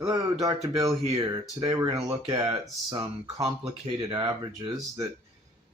Hello, Dr. Bill here. Today we're going to look at some complicated averages that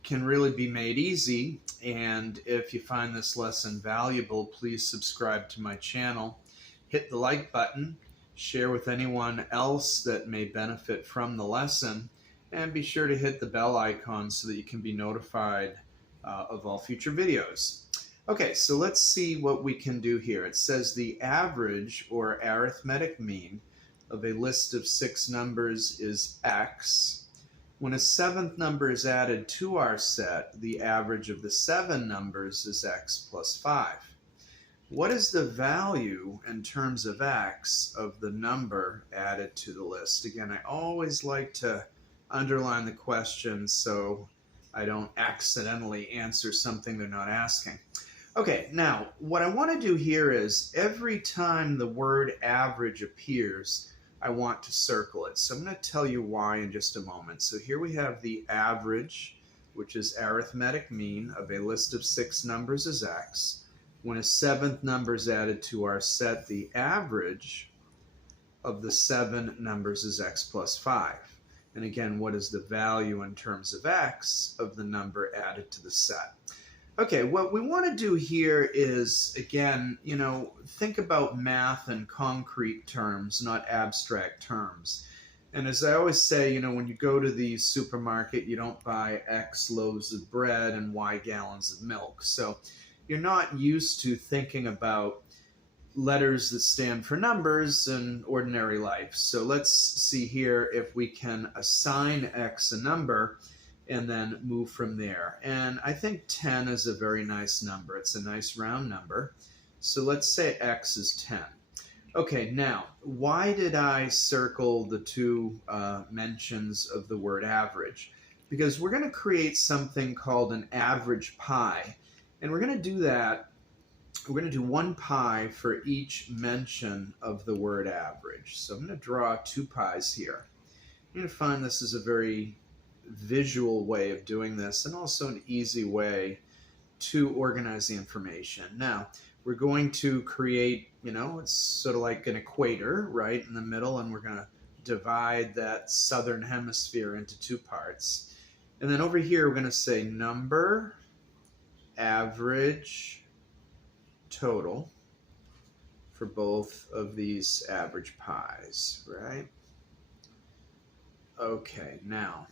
can really be made easy. And if you find this lesson valuable, please subscribe to my channel. Hit the like button, share with anyone else that may benefit from the lesson, and be sure to hit the bell icon so that you can be notified of all future videos. Okay, so let's see what we can do here. It says the average or arithmetic mean of a list of 6 numbers is x. When a 7th number is added to our set, the average of the 7 numbers is x plus 5. What is the value in terms of x of the number added to the list? Again, I always like to underline the question so I don't accidentally answer something they're not asking. Okay, now what I want to do here is every time the word average appears, I want to circle it. So I'm going to tell you why in just a moment. So here we have the average, which is arithmetic mean of a list of 6 numbers is x. When a 7th number is added to our set, the average of the 7 numbers is x plus 5. And again, what is the value in terms of x of the number added to the set? Okay, what we want to do here is, again, think about math in concrete terms, not abstract terms. And as I always say, when you go to the supermarket, you don't buy X loaves of bread and Y gallons of milk. So you're not used to thinking about letters that stand for numbers in ordinary life. So let's see here if we can assign X a number and then move from there. And I think 10 is a very nice number. It's a nice round number. So let's say x is 10. Okay, now, why did I circle the two mentions of the word average? Because we're going to create something called an average pie. And we're going to do that. We're going to do 1 pi for each mention of the word average. So I'm going to draw 2 pies here. You're going to find this is a very visual way of doing this and also an easy way to organize the information. Now, we're going to create, it's sort of like an equator right in the middle, and we're going to divide that southern hemisphere into 2 parts. And then over here, we're going to say number, average, total for both of these average pies, right? Okay, now,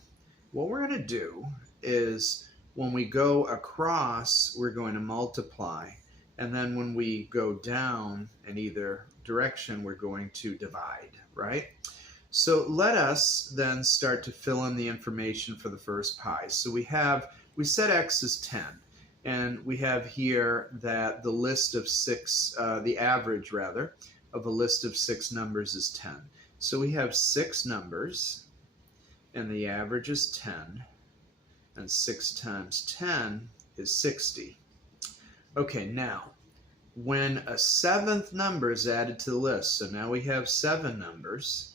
what we're going to do is when we go across, we're going to multiply. And then when we go down in either direction, we're going to divide, right? So let us then start to fill in the information for the first pi. So we set x as 10. And we have here that the list of 6, the average rather, of a list of 6 numbers is 10. So we have 6 numbers. And the average is 10, and 6 times 10 is 60. Okay, now, when a 7th number is added to the list, so now we have 7 numbers,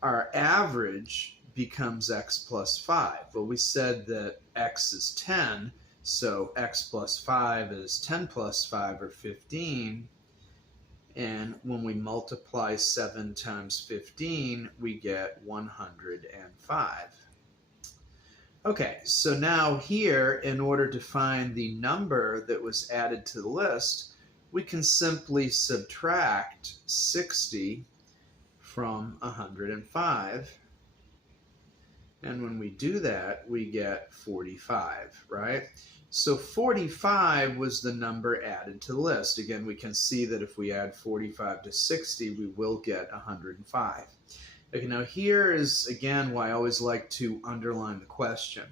our average becomes x plus 5. Well, we said that x is 10, so x plus 5 is 10 plus 5, or 15. And when we multiply 7 times 15, we get 105. Okay, so now here, in order to find the number that was added to the list, we can simply subtract 60 from 105. And when we do that, we get 45, right? So 45 was the number added to the list. Again, we can see that if we add 45 to 60, we will get 105. Okay, now here is, again, why I always like to underline the question.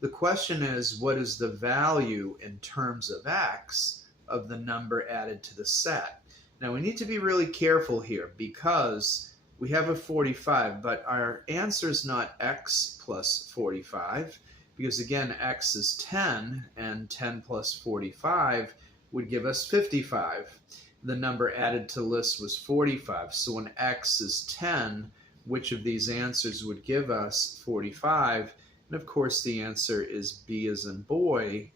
The question is, what is the value in terms of x of the number added to the set? Now, we need to be really careful here because we have a 45, but our answer is not x plus 45. Because again, x is 10, and 10 plus 45 would give us 55. The number added to the list was 45. So when x is 10, which of these answers would give us 45? And of course, the answer is B as in boy,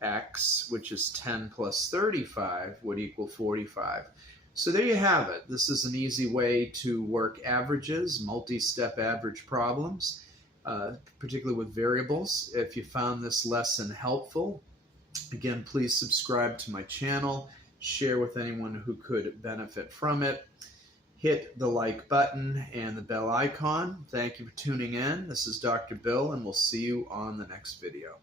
x, which is 10 plus 35, would equal 45. So there you have it. This is an easy way to work averages, multi-step average problems, particularly with variables. If you found this lesson helpful, again, please subscribe to my channel, share with anyone who could benefit from it. Hit the like button and the bell icon. Thank you for tuning in. This is Dr. Bill, and we'll see you on the next video.